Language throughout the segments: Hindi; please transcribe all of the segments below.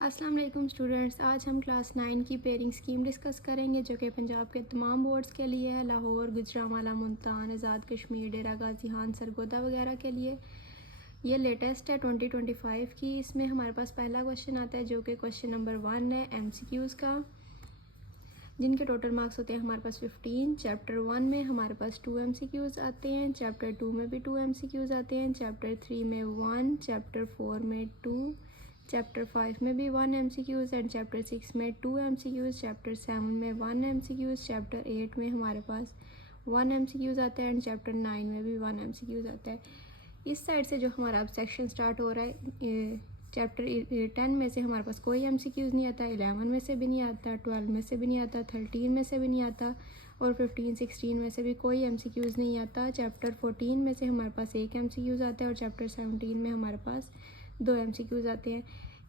अस्सलाम वालेकुम स्टूडेंट्स, आज हम क्लास 9 की पेयरिंग स्कीम डिस्कस करेंगे जो कि पंजाब के तमाम बोर्ड्स के लिए है। लाहौर, गुजरांवाला, मुल्तान, आज़ाद कश्मीर, डेरा गाजी खान, सरगोदा वगैरह के लिए ये लेटेस्ट है 2025 की। इसमें हमारे पास पहला क्वेश्चन आता है जो कि क्वेश्चन नंबर 1 है MCQs का, जिनके टोटल मार्क्स होते हैं हमारे पास 15। चैप्टर 1 में हमारे पास 2 MCQs आते हैं, चैप्टर 2 में भी 2 MCQs आते हैं, चैप्टर 3 में 1, चैप्टर 4 में 2, चैप्टर 5 में भी 1 MCQs एंड चैप्टर 6 में 2 MCQs, चैप्टर 7 में 1 MCQs, चैप्टर 8 में हमारे पास 1 MCQs आता है एंड चैप्टर 9 में भी 1 MCQs आता है। इस साइड से जो हमारा अब सेक्शन स्टार्ट हो रहा है, चैप्टर 10 में से हमारे पास कोई MCQs नहीं आता, 11 में से भी नहीं आता, 12 में से भी नहीं आता, 13 में से भी नहीं आता और 15, 16 में से भी कोई MCQs नहीं आता। चैप्टर 14 में से हमारे पास 1 MCQs आता है और चैप्टर 17 में हमारे पास 2 MCQs आते हैं।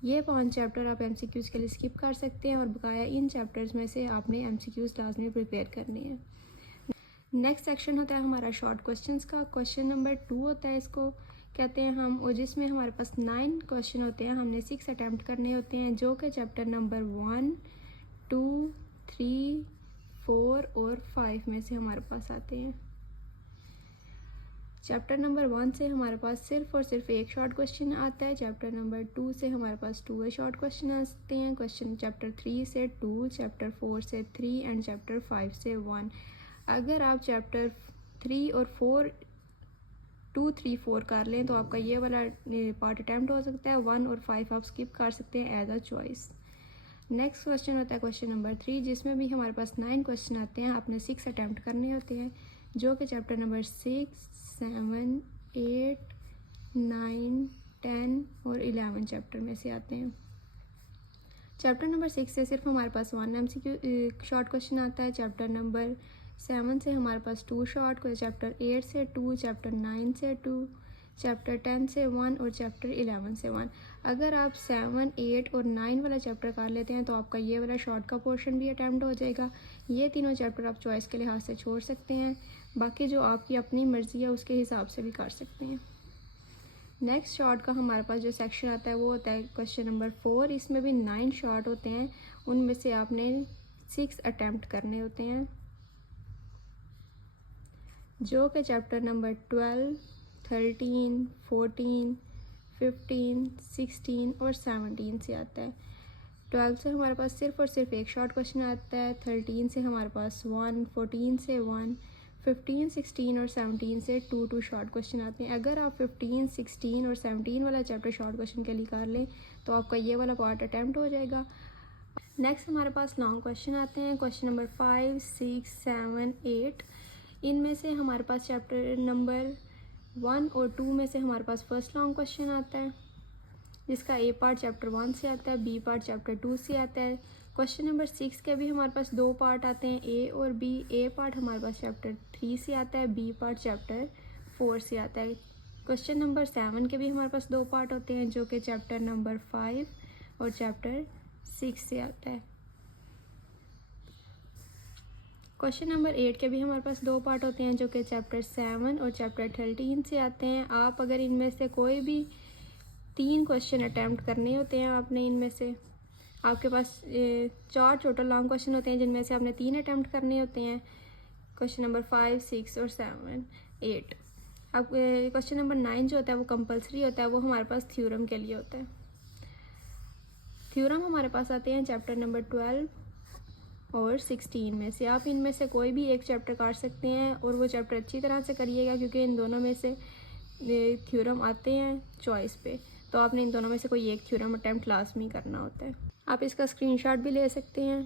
ये 5 चैप्टर आप MCQs के लिए स्किप कर सकते हैं और बकाया इन चैप्टर्स में से आपने MCQs लाजमी प्रिपेयर करने हैं। नेक्स्ट सेक्शन होता है हमारा शॉर्ट क्वेश्चंस का। क्वेश्चन नंबर 2 होता है, इसको कहते हैं हम, और जिसमें हमारे पास 9 क्वेश्चन होते हैं, हमने 6 अटैम्प्ट करने होते हैं जो कि चैप्टर नंबर 1, 2, 3, 4 और 5 में से हमारे पास आते हैं। चैप्टर नंबर 1 से हमारे पास सिर्फ और सिर्फ एक शॉर्ट क्वेश्चन आता है, चैप्टर नंबर 2 से हमारे पास 2 शॉर्ट क्वेश्चन आते हैं, क्वेश्चन चैप्टर 3 से 2, चैप्टर 4 से 3 एंड चैप्टर 5 से 1। अगर आप चैप्टर 3 और 4 2, 3, 4 कर लें तो आपका ये वाला पार्ट अटैम्प्ट हो सकता है। 1 और 5 आप स्किप कर सकते हैं as a choice. Next question होता है क्वेश्चन नंबर 3, जिसमें भी हमारे पास 9 क्वेश्चन आते हैं, आपने 6 अटैम्प्ट करने होते हैं जो कि चैप्टर नंबर 6, 7, 8, 9, 10 और 11 चैप्टर में से आते हैं। चैप्टर नंबर 6 से सिर्फ हमारे पास 1 MCQ शॉर्ट क्वेश्चन आता है, चैप्टर नंबर 7 से हमारे पास 2 शॉर्ट, चैप्टर 8 से 2, चैप्टर 9 से 2, चैप्टर 10 से 1 और चैप्टर 11 से 1। अगर आप 7, 8 और 9 वाला चैप्टर कर लेते हैं तो आपका ये वाला शॉर्ट का पोर्शन भी अटैम्प्ट हो जाएगा। ये तीनों चैप्टर आप चॉइस के लिहाज से छोड़ सकते हैं, बाकी जो आपकी अपनी मर्ज़ी है उसके हिसाब से भी कर सकते हैं। नेक्स्ट शॉर्ट का हमारे पास जो सेक्शन आता है वो होता है क्वेश्चन नंबर 4। इसमें भी 9 शॉर्ट होते हैं, उनमें से आपने 6 अटैम्प्ट करने होते हैं जो कि चैप्टर नंबर 12, 13, 14, 15, 16 और 17 से आता है। 12 से हमारे पास सिर्फ और सिर्फ एक शॉर्ट क्वेश्चन आता है, 13 से हमारे पास 1, 14 से 1, 15, 16 और 17 से 2 शॉर्ट क्वेश्चन आते हैं। अगर आप 15, 16 और 17 वाला चैप्टर शॉर्ट क्वेश्चन के लिए कर लें तो आपका ये वाला पार्ट अटैम्प्ट हो जाएगा। नेक्स्ट हमारे पास लॉन्ग क्वेश्चन आते हैं, क्वेश्चन नंबर 5, 6, 7, 8। इनमें से हमारे पास चैप्टर नंबर 1 और 2 में से हमारे पास फर्स्ट लॉन्ग क्वेश्चन आता है, जिसका ए पार्ट चैप्टर 1 से आता है, बी पार्ट चैप्टर 2 से आता है। क्वेश्चन नंबर 6 के भी हमारे पास 2 पार्ट आते हैं, ए और बी। ए पार्ट हमारे पास चैप्टर 3 से आता है, बी पार्ट चैप्टर 4 से आता है। क्वेश्चन नंबर 7 के भी हमारे पास 2 पार्ट होते हैं जो कि चैप्टर नंबर 5 और चैप्टर 6 से आता है। क्वेश्चन नंबर 8 के भी हमारे पास 2 पार्ट होते हैं जो कि चैप्टर 7 और चैप्टर 13 से आते हैं। आप अगर इनमें से कोई भी 3 क्वेश्चन अटैम्प्ट करने होते हैं, आपने इनमें से आपके पास 4 टोटल लॉन्ग क्वेश्चन होते हैं जिनमें से आपने 3 अटैम्प्ट करने होते हैं, क्वेश्चन नंबर 5, 6 और 7, 8। अब क्वेश्चन नंबर 9 जो होता है वो कंपलसरी होता है, वो हमारे पास थ्योरम के लिए होता है। थ्योरम हमारे पास आते हैं चैप्टर नंबर 12 और 16 में से। आप इनमें से कोई भी एक चैप्टर कर सकते हैं और वो चैप्टर अच्छी तरह से करिएगा क्योंकि इन दोनों में से थ्योरम आते हैं चॉइस पे, तो आपने इन दोनों में से कोई एक थ्योरम अटैम्प्ट लाजमी करना होता है। आप इसका स्क्रीनशॉट भी ले सकते हैं।